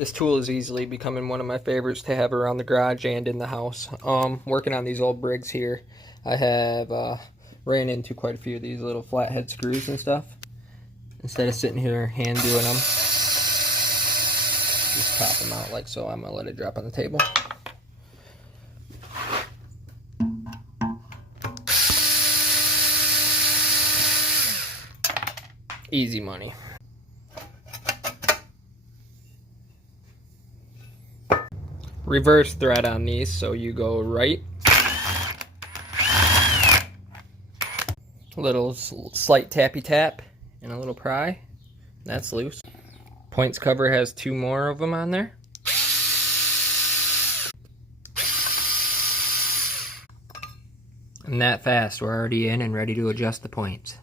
This tool is easily becoming one of my favorites to have around the garage and in the house. Working on these old Briggs here, I have ran into quite a few of these little flathead screws and stuff. Instead of sitting here hand doing them, just pop them out like so. I'm gonna let it drop on the table. Easy money. Reverse thread on these, so you go right. A little slight tappy tap and a little pry. That's loose. Points cover has 2 more of them on there. And that fast, we're already in and ready to adjust the points.